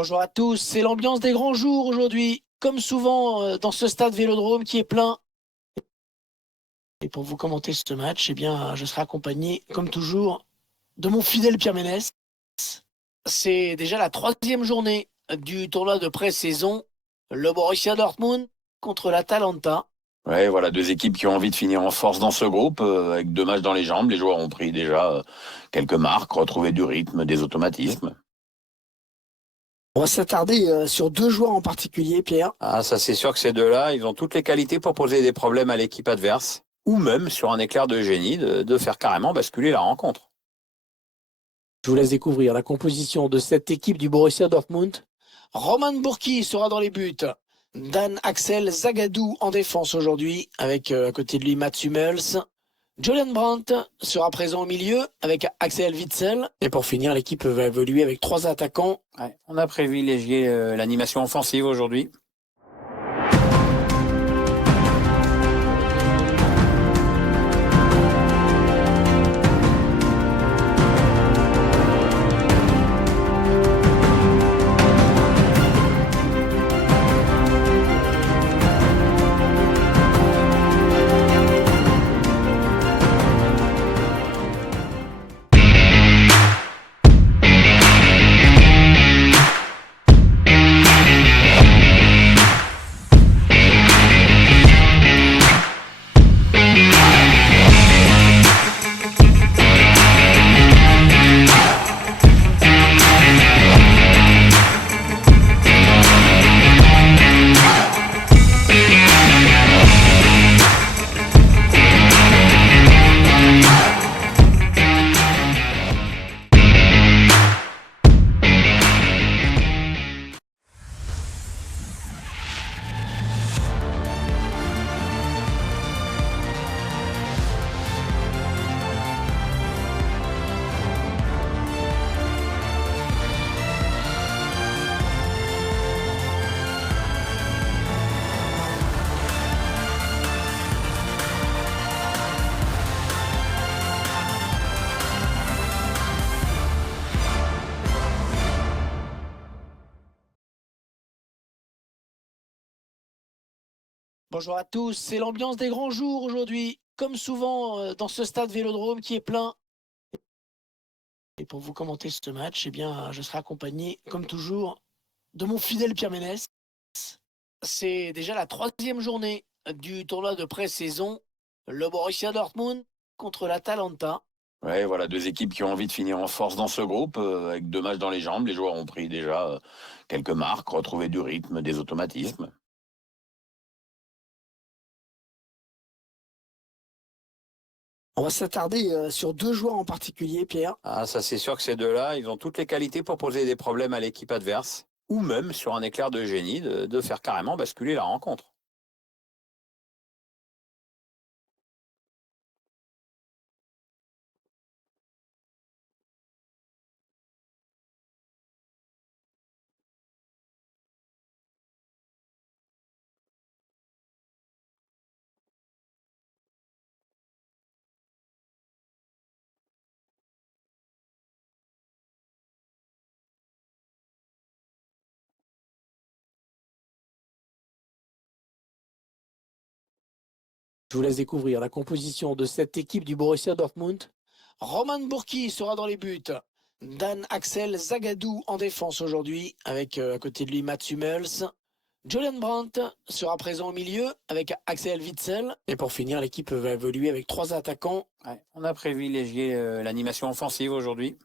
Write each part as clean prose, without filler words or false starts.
Bonjour à tous, c'est l'ambiance des grands jours aujourd'hui, comme souvent dans ce stade Vélodrome qui est plein. Et pour vous commenter ce match, eh bien, je serai accompagné, comme toujours, de mon fidèle Pierre Ménès. C'est déjà la troisième journée du tournoi de pré-saison, le Borussia Dortmund contre l'Atalanta. Ouais, voilà, deux équipes qui ont envie de finir en force dans ce groupe, avec deux matchs dans les jambes. Les joueurs ont pris déjà quelques marques, retrouvé du rythme, des automatismes. On va s'attarder sur deux joueurs en particulier, Pierre. Ah, ça c'est sûr que ces deux-là, ils ont toutes les qualités pour poser des problèmes à l'équipe adverse, ou même, sur un éclair de génie, de faire carrément basculer la rencontre. Je vous laisse découvrir la composition de cette équipe du Borussia Dortmund. Roman Burki sera dans les buts. Dan Axel Zagadou en défense aujourd'hui, avec à côté de lui Mats Hummels. Julian Brandt sera présent au milieu avec Axel Witsel. Et pour finir, l'équipe va évoluer avec trois attaquants. Ouais, on a privilégié l'animation offensive aujourd'hui. Bonjour à tous, c'est l'ambiance des grands jours aujourd'hui, comme souvent dans ce stade Vélodrome qui est plein. Et pour vous commenter ce match, eh bien, je serai accompagné, comme toujours, de mon fidèle Pierre Ménès. C'est déjà la troisième journée du tournoi de pré-saison, le Borussia Dortmund contre l'Atalanta. Ouais, voilà, deux équipes qui ont envie de finir en force dans ce groupe, avec deux matchs dans les jambes. Les joueurs ont pris déjà quelques marques, retrouvé du rythme, des automatismes. On va s'attarder sur deux joueurs en particulier, Pierre. Ah, ça c'est sûr que ces deux-là, ils ont toutes les qualités pour poser des problèmes à l'équipe adverse, ou même, sur un éclair de génie, de faire carrément basculer la rencontre. Je vous laisse découvrir la composition de cette équipe du Borussia Dortmund. Roman Burki sera dans les buts. Dan Axel Zagadou en défense aujourd'hui, avec à côté de lui Mats Hummels. Julian Brandt sera présent au milieu avec Axel Witsel. Et pour finir, l'équipe va évoluer avec trois attaquants. Ouais, on a privilégié l'animation offensive aujourd'hui.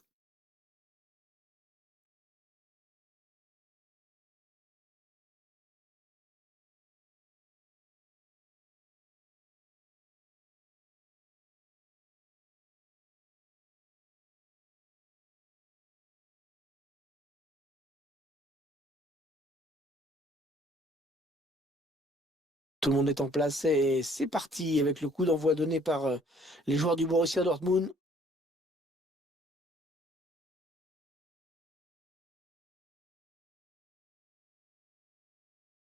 Tout le monde est en place et c'est parti avec le coup d'envoi donné par les joueurs du Borussia Dortmund.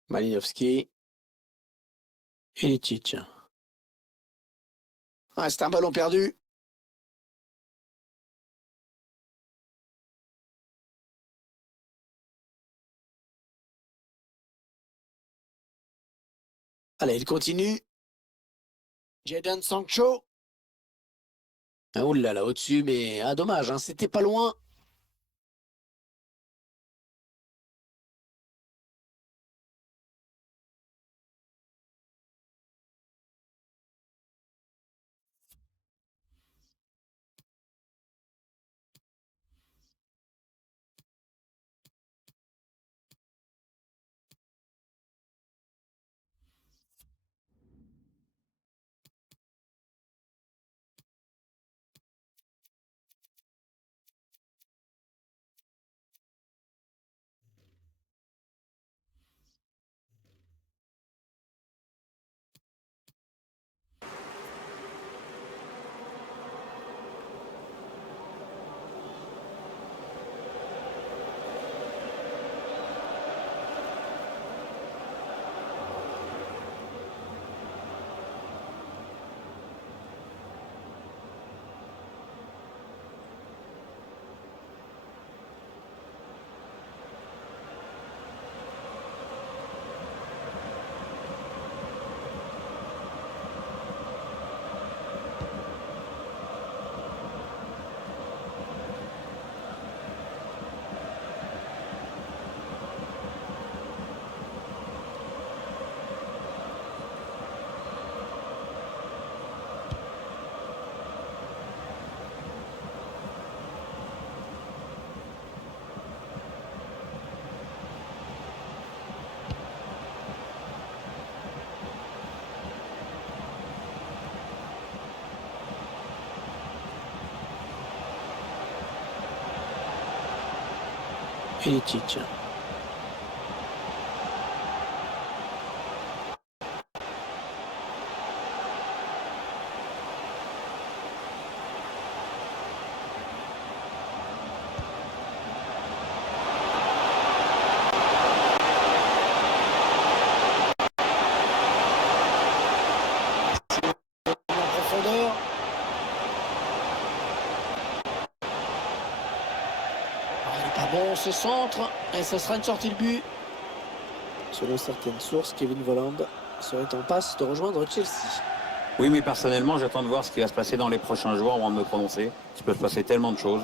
Malinowski et Ilicic. Ah, c'est un ballon perdu. Allez, il continue. Jadon Sancho. Ah, oulala, là, au-dessus, mais dommage, hein, c'était pas loin. Ilicic. En profondeur. Il n'est pas bon ce centre. Et ça sera une sortie de but. Selon certaines sources, Kevin Volland serait en passe de rejoindre Chelsea. Oui, mais personnellement, j'attends de voir ce qui va se passer dans les prochains jours avant de me prononcer. Il peut se passer tellement de choses.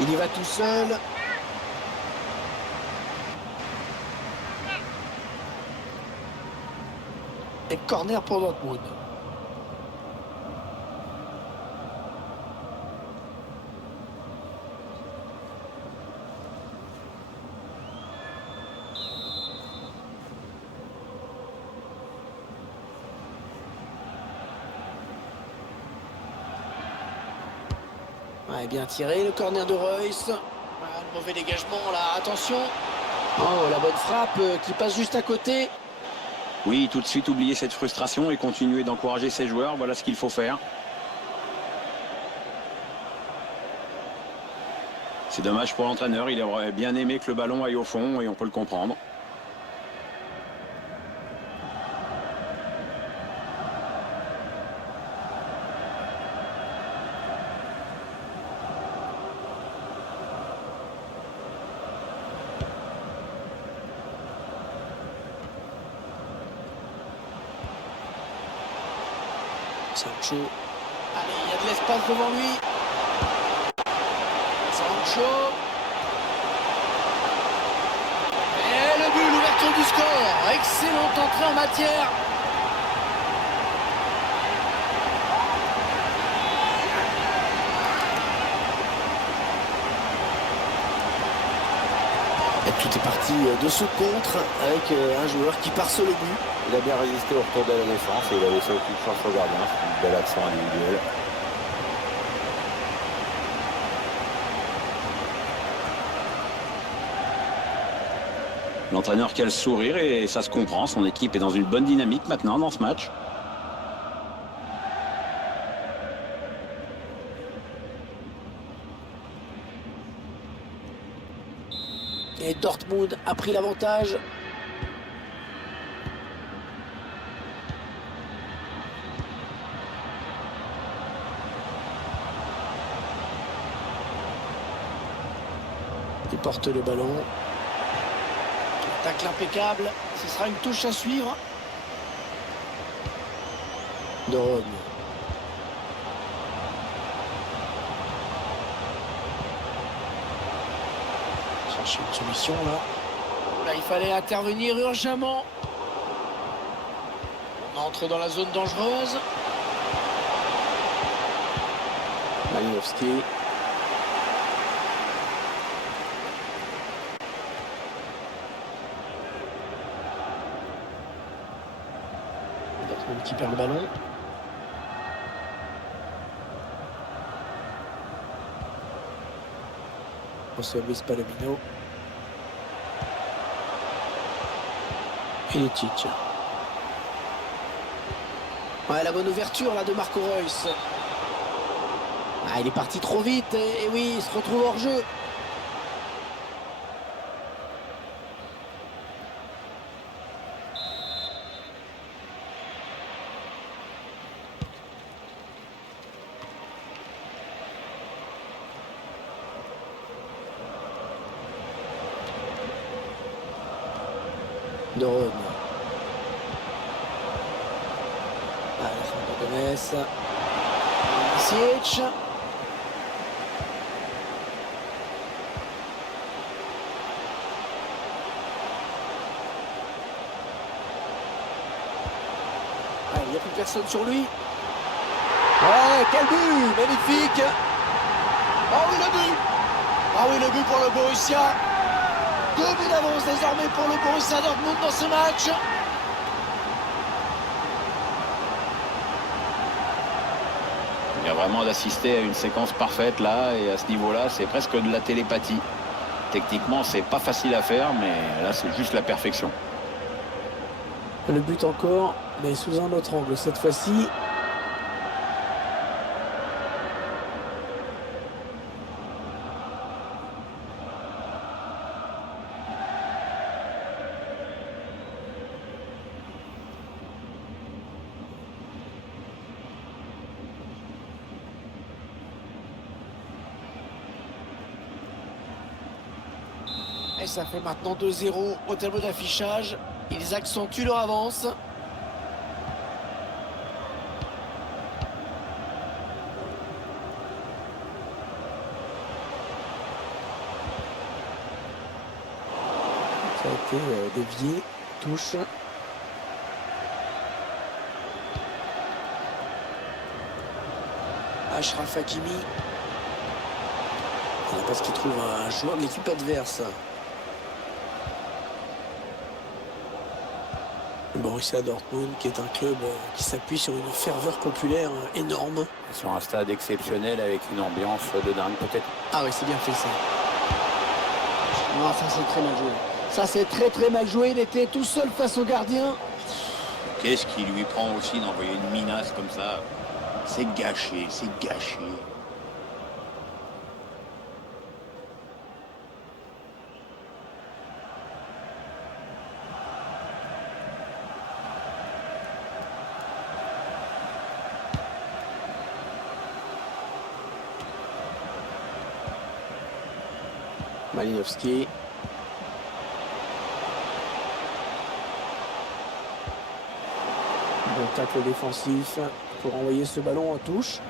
Il y va tout seul. Et corner pour Dortmund. Ouais, bien tiré, le corner de Reus. Ah, le mauvais dégagement là, attention. Oh, la bonne frappe qui passe juste à côté. Oui, tout de suite oublier cette frustration et continuer d'encourager ses joueurs. Voilà ce qu'il faut faire. C'est dommage pour l'entraîneur. Il aurait bien aimé que le ballon aille au fond et on peut le comprendre. Sancho. Allez, il y a de l'espace devant lui. Sancho. Et le but, l'ouverture du score. Excellente entrée en matière. partie de ce contre avec un joueur qui part sur le but. Il a bien résisté au retour de la défense et il a laissé aucune chance au gardien. C'est une belle action individuelle. L'entraîneur qui a le sourire et ça se comprend. Son équipe est dans une bonne dynamique maintenant dans ce match. Et Dortmund a pris l'avantage. Il porte le ballon. Tacle impeccable. Ce sera une touche à suivre. De Rome. Chercher une solution là. Là, il fallait intervenir urgemment. On entre dans la zone dangereuse. Malinowski. Dortmund qui perd le ballon. José Luis Palomino. Et Letic. Ouais, la bonne ouverture là de Marco Reus. Ah, il est parti trop vite et oui, il se retrouve hors jeu. De Rome. Alejandro Gomez. Siech. Ah, il n'y a plus personne sur lui. Ouais, quel but! Magnifique! Ah oui, le but! Ah oui, le but pour le Borussia! 2 buts d'avance désormais pour le Borussia Dortmund dans ce match. Il y a vraiment d'assister à une séquence parfaite là et à ce niveau-là, c'est presque de la télépathie. Techniquement, c'est pas facile à faire, mais là, c'est juste la perfection. Le but encore, mais sous un autre angle cette fois-ci. Et ça fait maintenant 2-0 au tableau d'affichage. Ils accentuent leur avance. Ça a été dévié. Touche. Achraf Hakimi. Parce qu'il trouve un joueur de l'équipe adverse. Borussia Dortmund, qui est un club qui s'appuie sur une ferveur populaire énorme. Sur un stade exceptionnel avec une ambiance de dingue peut-être. Ah oui, c'est bien fait ça. Non, ça c'est très mal joué. Ça c'est très très mal joué. Il était tout seul face au gardien. Qu'est-ce qui lui prend aussi d'envoyer une minace comme ça? C'est gâché, c'est gâché. Malinowski. Bon tacle défensif pour envoyer ce ballon en touche.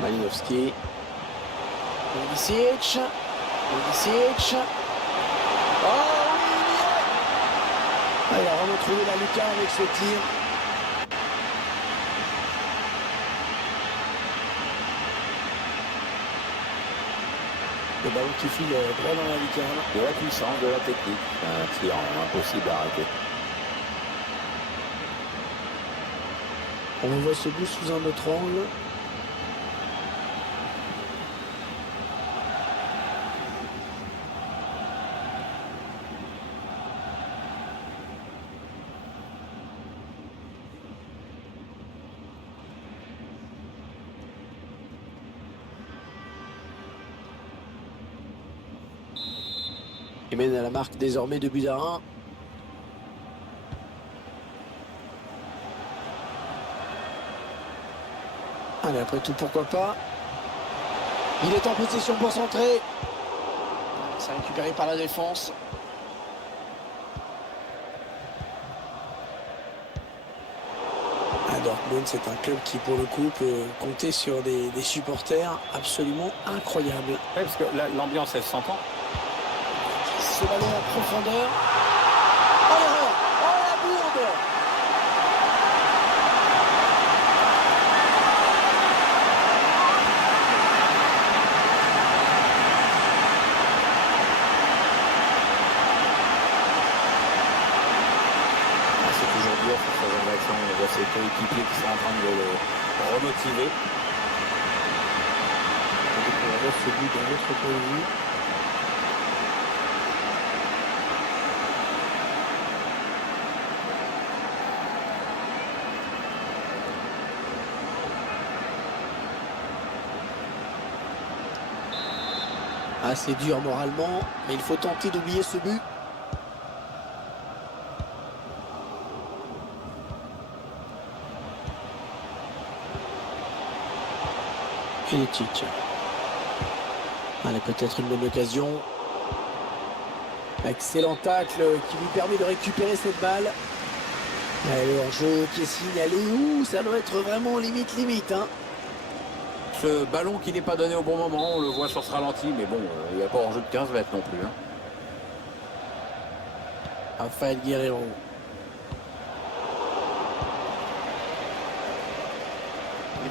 Malinowski. Pulisic. Pulisic. Oh oui, il y est. Ah, il a vraiment trouvé la lucarne avec ce tir. Le ballon qui file droit dans la lucarne. De la puissance, de la technique. Un tir impossible à arrêter. On voit ce but sous un autre angle. Il mène à la marque désormais 2-1. Allez, après tout, pourquoi pas. Il est en position pour centrer. C'est récupéré par la défense. Dortmund, c'est un club qui, pour le coup, peut compter sur des supporters absolument incroyables. Oui, parce que l'ambiance, elle s'entend. Ce ballon en profondeur. Oh l'erreur! Oh la bourde! C'est toujours dur sur ce genre d'action. On voit ses coéquipiers qui sont en train de le remotiver. On voit ce but d'un autre point de vue. Assez dur moralement, mais il faut tenter d'oublier ce but. Ilicic. Allez, peut-être une bonne occasion. Excellent tacle qui lui permet de récupérer cette balle. Allez, le hors-jeu qui est signalé. Ouh, ça doit être vraiment limite. Hein. Ce ballon qui n'est pas donné au bon moment, on le voit sur ce ralenti, mais bon, il n'y a pas hors-jeu de 15 mètres non plus. Hein. Rafael Guerreiro.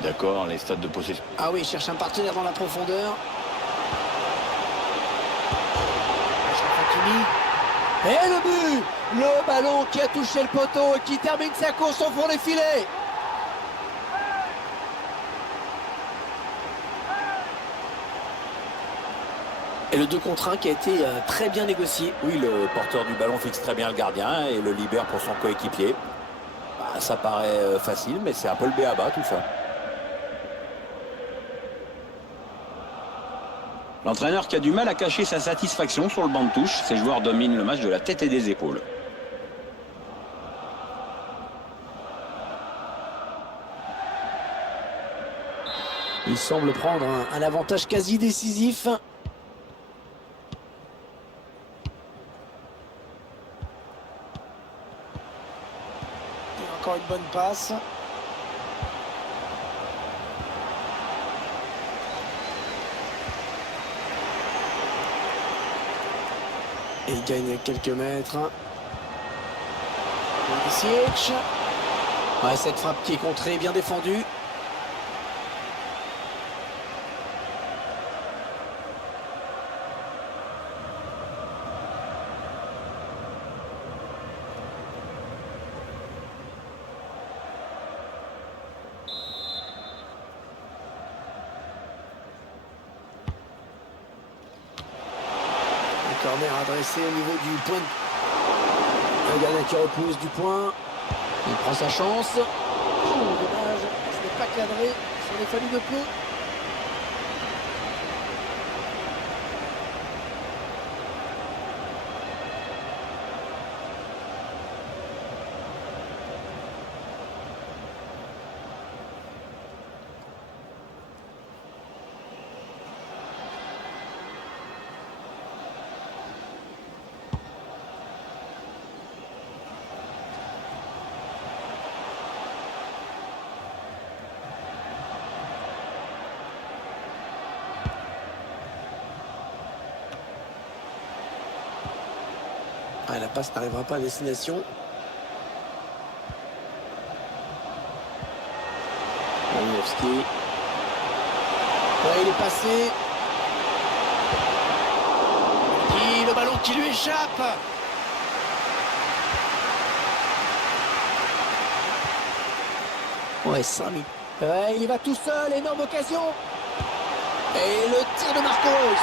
D'accord, les stades de possession. Ah oui, il cherche un partenaire dans la profondeur. Et le but! Le ballon qui a touché le poteau et qui termine sa course au fond des filets. Et le 2 contre 1 qui a été très bien négocié. Oui, le porteur du ballon fixe très bien le gardien et le libère pour son coéquipier. Bah, ça paraît facile, mais c'est un peu le b.a.-ba tout ça. L'entraîneur qui a du mal à cacher sa satisfaction sur le banc de touche. Ses joueurs dominent le match de la tête et des épaules. Il semble prendre un avantage quasi décisif. Et encore une bonne passe. Et il gagne quelques mètres. Ilicic. Ouais, cette frappe qui est contrée, bien défendue. Corner adressé au niveau du point. Un gardien qui repousse du point. Il prend sa chance. Oh, dommage, ce n'est pas cadré. Ça aurait fallu de peu. Ah, la passe n'arrivera pas à destination. Malinowski. Ouais, il est passé. le ballon qui lui échappe. Ouais, 5 minutes. Ouais, il y va tout seul, énorme occasion. Et le tir de Marco Reus.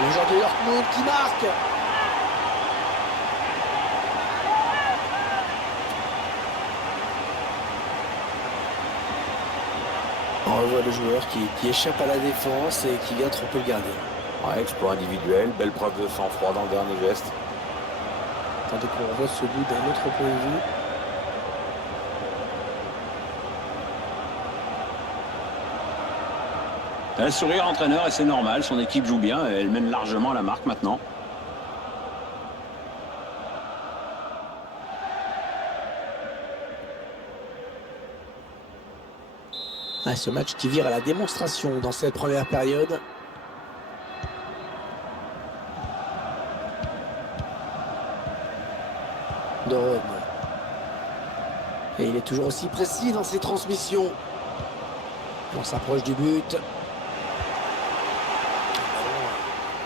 Le joueur de Dortmund qui marque. On revoit le joueur qui échappe à la défense et qui vient tromper le gardien. Ouais, exploit individuel, belle preuve de sang-froid dans le dernier geste. Attendez qu'on revoie ce bout d'un autre point de vue. Un sourire entraîneur et c'est normal, son équipe joue bien, elle mène largement la marque maintenant. Ah, ce match qui vire à la démonstration dans cette première période. De Rome. Et il est toujours aussi précis dans ses transmissions. On s'approche du but.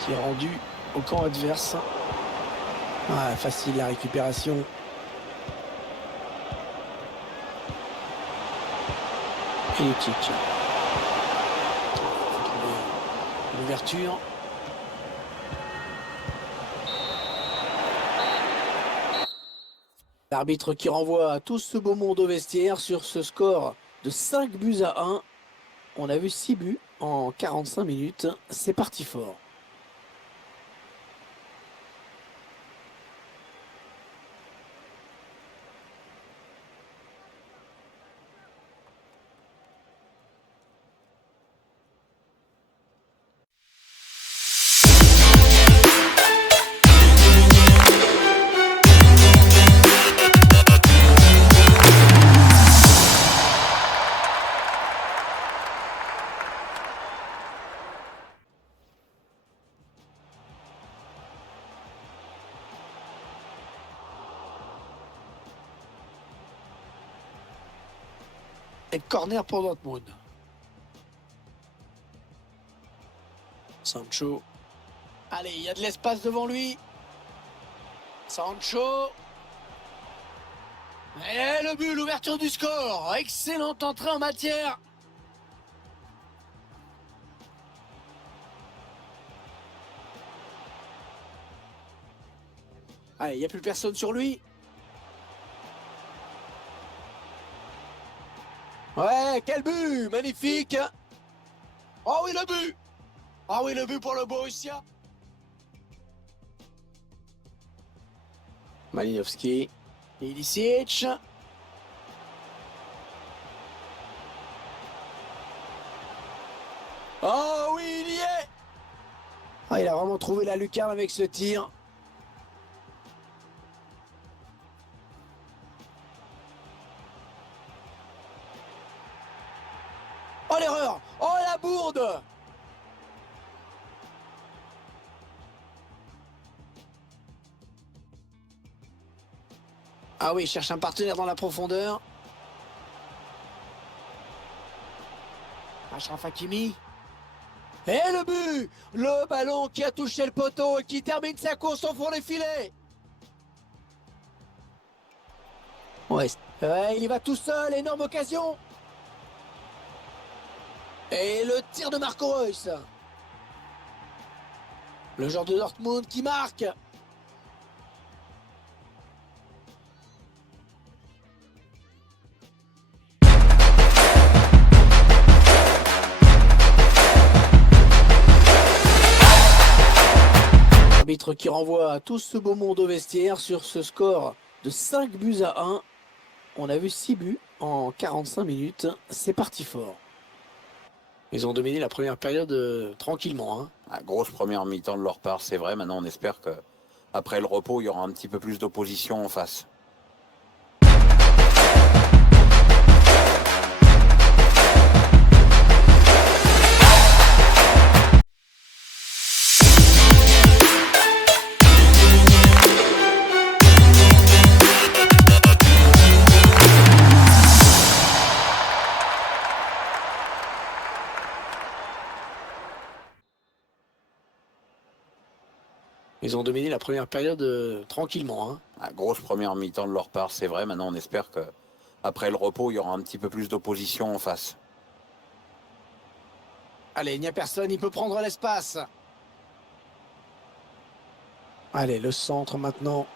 Qui est rendu au camp adverse. Ah, facile la récupération. Ilicic. L'ouverture. L'arbitre qui renvoie tout ce beau monde au vestiaire sur ce score de 5-1. On a vu 6 buts en 45 minutes. C'est parti fort. Et corner pour Dortmund. Sancho. Allez, il y a de l'espace devant lui. Sancho. Et le but, l'ouverture du score. Excellente entrée en matière. Allez, il n'y a plus personne sur lui. Ouais, quel but! Magnifique! Oh oui, le but! Oh oui, le but pour le Borussia! Malinowski. Ilicic. Oh oui, il y est! Ah, il a vraiment trouvé la lucarne avec ce tir. Oh l'erreur! Oh la bourde! Ah oui, il cherche un partenaire dans la profondeur. Achraf Hakimi. Et le but! Le ballon qui a touché le poteau et qui termine sa course au fond des filets. Ouais, il y va tout seul, énorme occasion. Et le tir de Marco Reus. Le joueur de Dortmund qui marque. L'arbitre qui renvoie tout ce beau monde au vestiaire sur ce score de 5-1. On a vu 6 buts en 45 minutes. C'est parti fort. Ils ont dominé la première période tranquillement. Hein. Ah, grosse première mi-temps de leur part, c'est vrai. Maintenant, on espère que après le repos, il y aura un petit peu plus d'opposition en face. Ils ont dominé la première période tranquillement. Hein. Grosse première mi-temps de leur part, c'est vrai. Maintenant, on espère que après le repos, il y aura un petit peu plus d'opposition en face. Allez, il n'y a personne, il peut prendre l'espace. Allez, le centre maintenant.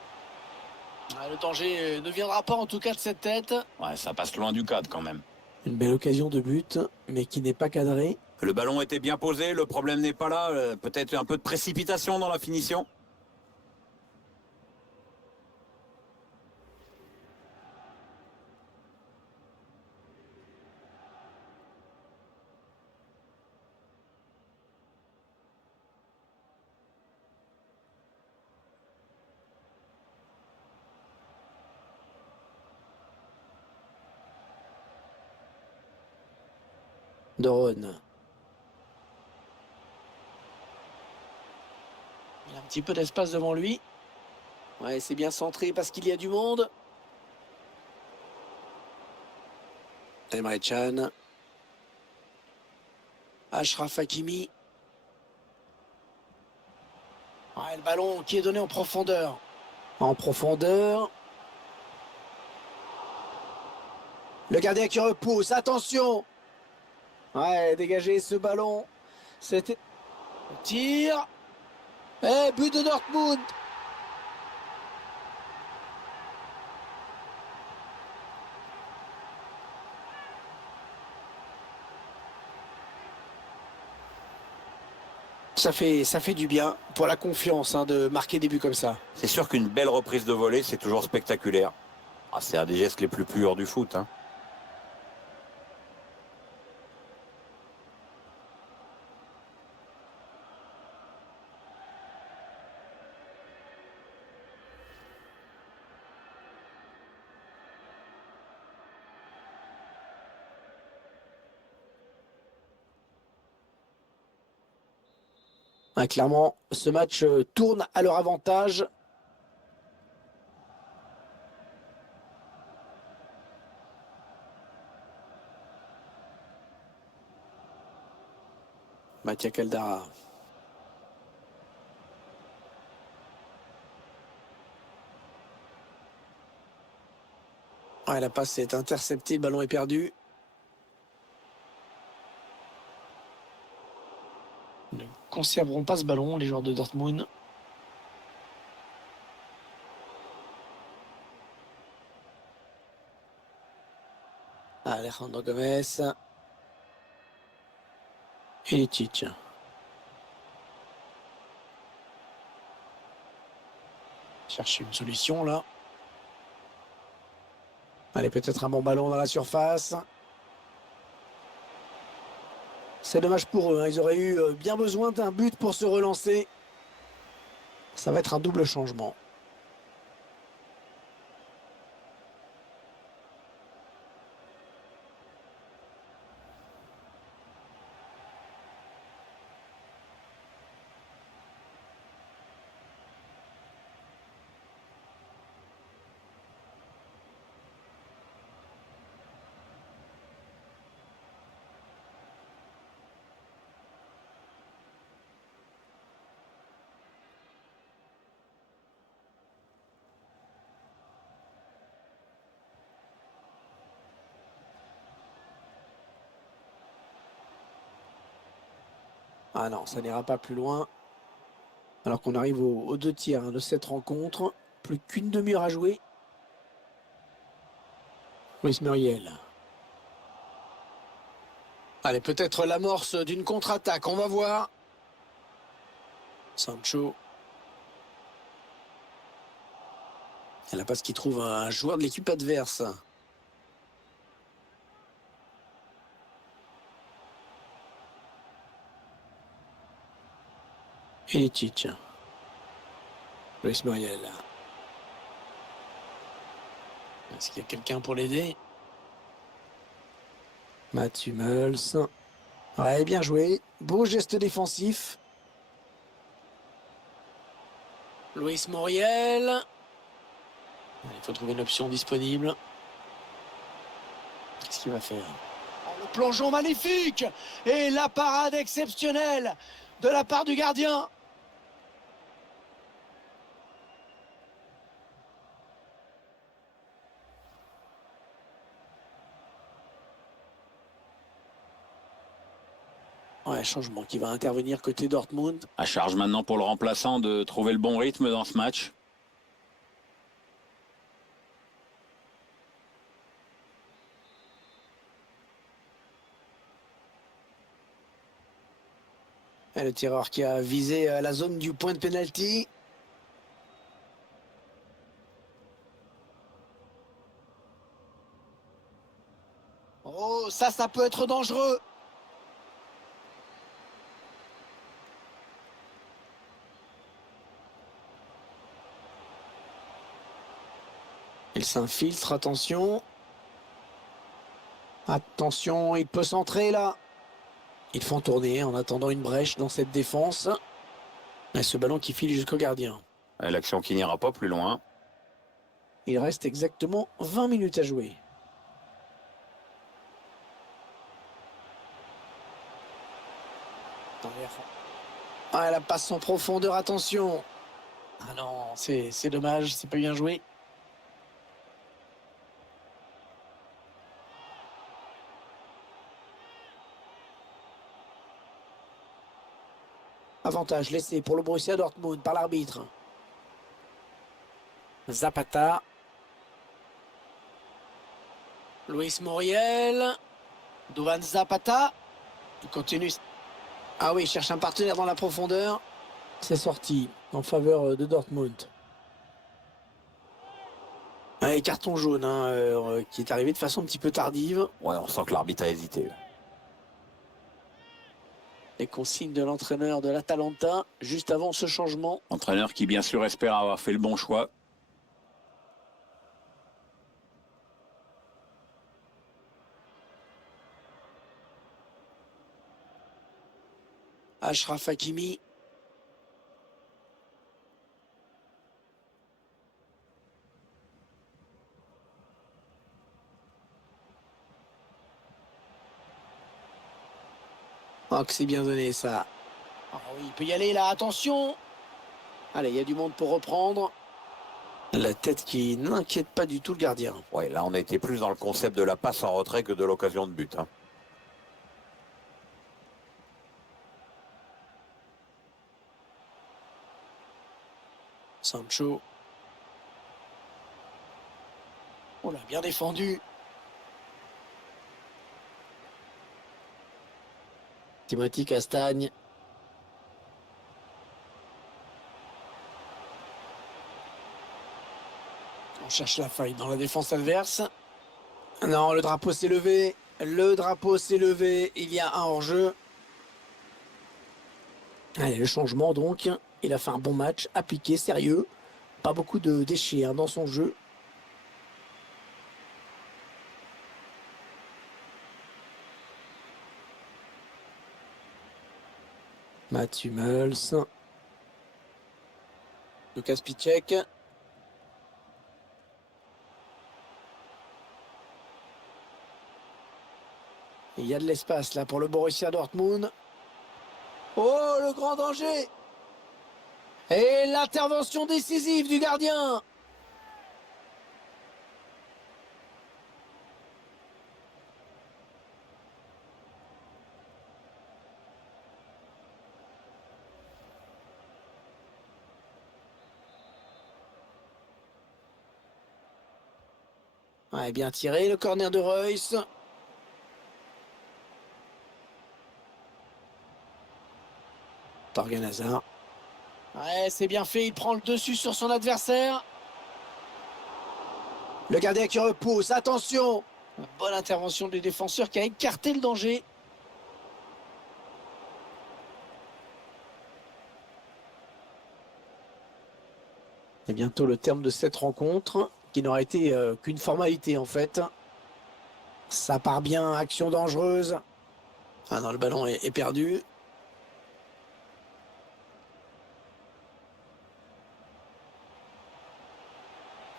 Le danger ne viendra pas en tout cas de cette tête. Ouais, ça passe loin du cadre quand même. Une belle occasion de but, mais qui n'est pas cadrée. Le ballon était bien posé, le problème n'est pas là. Peut-être un peu de précipitation dans la finition. Doron. Il a un petit peu d'espace devant lui. Ouais, c'est bien centré parce qu'il y a du monde. Emre Can. Achraf Hakimi. Ouais, le ballon qui est donné en profondeur. En profondeur. Le gardien qui repousse. Attention. Ouais, dégagez ce ballon. C'était... Tir. Eh, but de Dortmund. Ça fait du bien pour la confiance de marquer des buts comme ça. C'est sûr qu'une belle reprise de volée, c'est toujours spectaculaire. C'est un des gestes les plus purs du foot. Hein. Ouais, clairement, ce match tourne à leur avantage. Mathia Caldara. Ouais, la passe est interceptée, le ballon est perdu. Ils ne conserveront pas ce ballon, les joueurs de Dortmund. Alejandro Gomez. Ilicic. Chercher une solution là. Allez, peut-être un bon ballon dans la surface. C'est dommage pour eux. Ils auraient eu bien besoin d'un but pour se relancer. Ça va être un double changement. Ah non, ça n'ira pas plus loin. Alors qu'on arrive aux deux tiers de cette rencontre. Plus qu'une demi-heure à jouer. Luis Muriel. Allez, peut-être l'amorce d'une contre-attaque. On va voir. Sancho. Et la passe qui trouve un joueur de l'équipe adverse. Ilicic. Luis Muriel. Est-ce qu'il y a quelqu'un pour l'aider? Mats Hummels. Ouais, bien joué. Beau geste défensif. Luis Muriel. Il faut trouver une option disponible. Qu'est-ce qu'il va faire? Le plongeon magnifique. Et la parade exceptionnelle de la part du gardien. Ouais, changement qui va intervenir côté Dortmund. À charge maintenant pour le remplaçant de trouver le bon rythme dans ce match. Et le tireur qui a visé la zone du point de pénalty. Oh, ça peut être dangereux. Il s'infiltre, attention. Attention, il peut centrer là. Ils font tourner en attendant une brèche dans cette défense. Et ce ballon qui file jusqu'au gardien. L'action qui n'ira pas plus loin. Il reste exactement 20 minutes à jouer. Ah, la passe en profondeur, attention. Ah non, c'est dommage, c'est pas bien joué. Avantage laissé pour le Borussia Dortmund par l'arbitre. Zapata. Luis Muriel. Duvan Zapata. Il continue. Ah oui, il cherche un partenaire dans la profondeur. C'est sorti en faveur de Dortmund. Et carton jaune qui est arrivé de façon un petit peu tardive. Ouais, on sent que l'arbitre a hésité. Les consignes de l'entraîneur de l'Atalanta juste avant ce changement. Entraîneur qui bien sûr espère avoir fait le bon choix. Achraf Hakimi. Oh, que c'est bien donné ça. Oh, oui, il peut y aller là, attention. Allez, il y a du monde pour reprendre. La tête qui n'inquiète pas du tout le gardien. Ouais, là on était plus dans le concept de la passe en retrait que de l'occasion de but. Sancho. Oh là, bien défendu. Timothy Castagne. On cherche la faille dans la défense adverse. Non, le drapeau s'est levé. Le drapeau s'est levé. Il y a un hors-jeu. Allez, le changement donc. Il a fait un bon match, appliqué, sérieux. Pas beaucoup de déchets dans son jeu. Mats Hummels. Lukas Piszczek. Il y a de l'espace là pour le Borussia Dortmund. Oh, le grand danger! Et l'intervention décisive du gardien! Ouais, bien tiré, le corner de Reus. Torgan Hazard. Ouais, c'est bien fait, il prend le dessus sur son adversaire. Le gardien qui repousse, attention! Bonne intervention du défenseur qui a écarté le danger. C'est bientôt le terme de cette rencontre, qui n'aura été qu'une formalité en fait. Ça part bien, action dangereuse. Ah non, le ballon est perdu.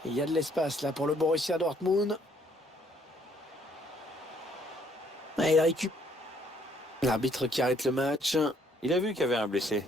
Il y a de l'espace là pour le Borussia Dortmund. Et il récupère. L'arbitre qui arrête le match. Il a vu qu'il y avait un blessé.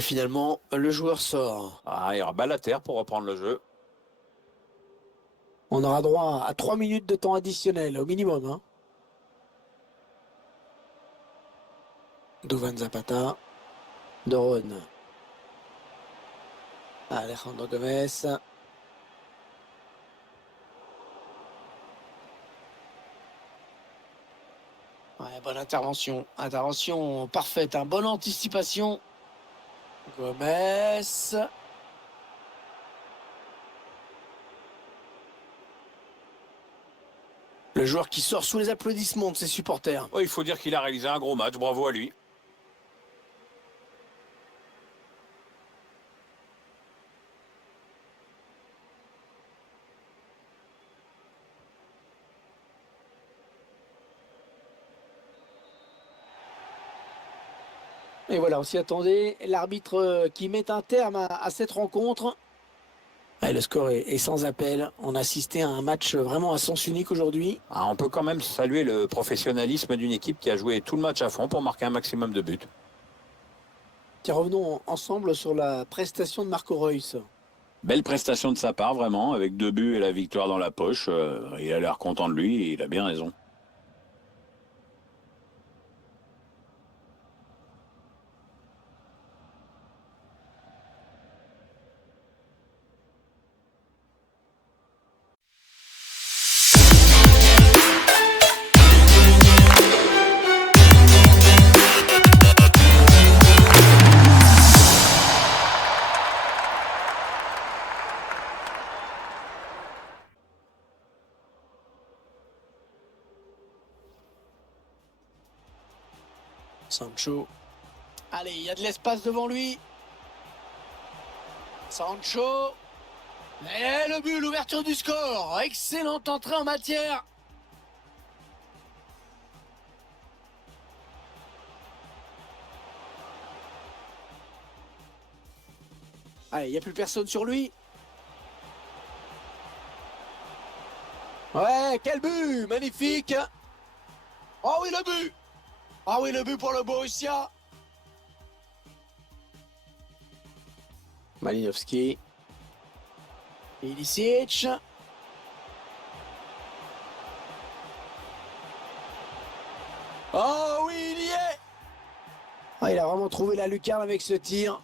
Et finalement, le joueur sort. Ah, il rebat la terre pour reprendre le jeu. On aura droit à 3 minutes de temps additionnel, au minimum. Hein. Duvan Zapata. Doron. Alejandro Gomez. Ouais, bonne intervention. Intervention parfaite. Hein. Bonne anticipation. Gomez. Le joueur qui sort sous les applaudissements de ses supporters. Oh, il faut dire qu'il a réalisé un gros match. Bravo à lui. Et voilà, on s'y attendait. L'arbitre qui met un terme à cette rencontre. Ouais, le score est sans appel. On a assisté à un match vraiment à sens unique aujourd'hui. Ah, on peut quand même saluer le professionnalisme d'une équipe qui a joué tout le match à fond pour marquer un maximum de buts. Tiens, revenons ensemble sur la prestation de Marco Reus. Belle prestation de sa part, vraiment, avec 2 buts et la victoire dans la poche. Il a l'air content de lui et il a bien raison. Sancho. Allez, il y a de l'espace devant lui. Sancho. Et le but, l'ouverture du score. Excellente entrée en matière. Allez, il n'y a plus personne sur lui. Ouais, quel but. Magnifique. Oh oui, le but. Ah oui, le but pour le Borussia. Malinowski. Ilicic. Oh oui, il y est. Ah, il a vraiment trouvé la lucarne avec ce tir.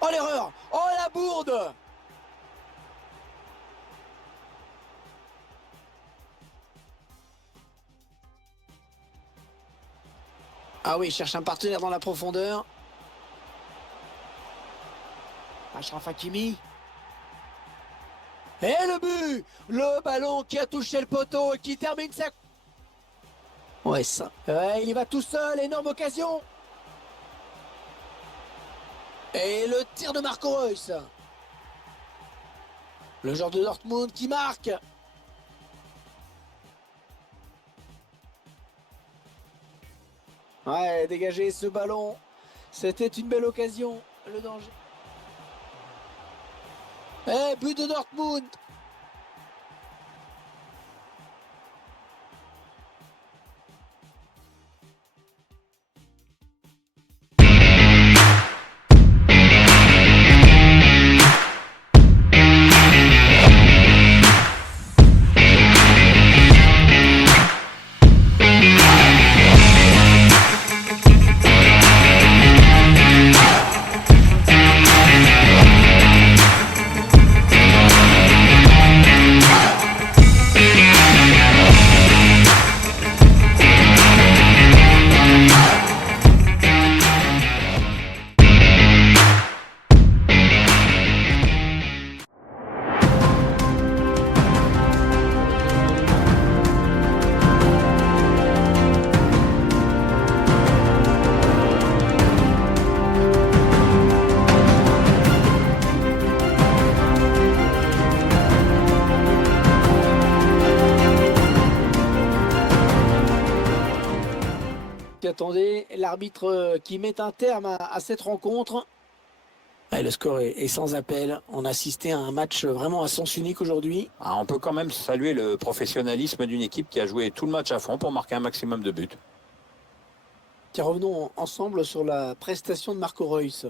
Oh l'erreur. Oh la bourde. Ah oui, il cherche un partenaire dans la profondeur. Achraf Hakimi. Et le but. Le ballon qui a touché le poteau et qui termine sa... Ouais, ça. Ouais, il y va tout seul, énorme occasion. Et le tir de Marco Reus. Le joueur de Dortmund qui marque. Ouais, dégager ce ballon. C'était une belle occasion. Le danger. Eh, but de Dortmund. Attendez, l'arbitre qui met un terme à cette rencontre. Ouais, le score est sans appel. On a assisté à un match vraiment à sens unique aujourd'hui. Ah, on peut quand même saluer le professionnalisme d'une équipe qui a joué tout le match à fond pour marquer un maximum de buts. Tiens, revenons ensemble sur la prestation de Marco Reus.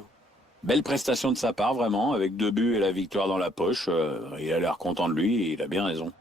Belle prestation de sa part, vraiment, avec 2 buts et la victoire dans la poche. Il a l'air content de lui et il a bien raison.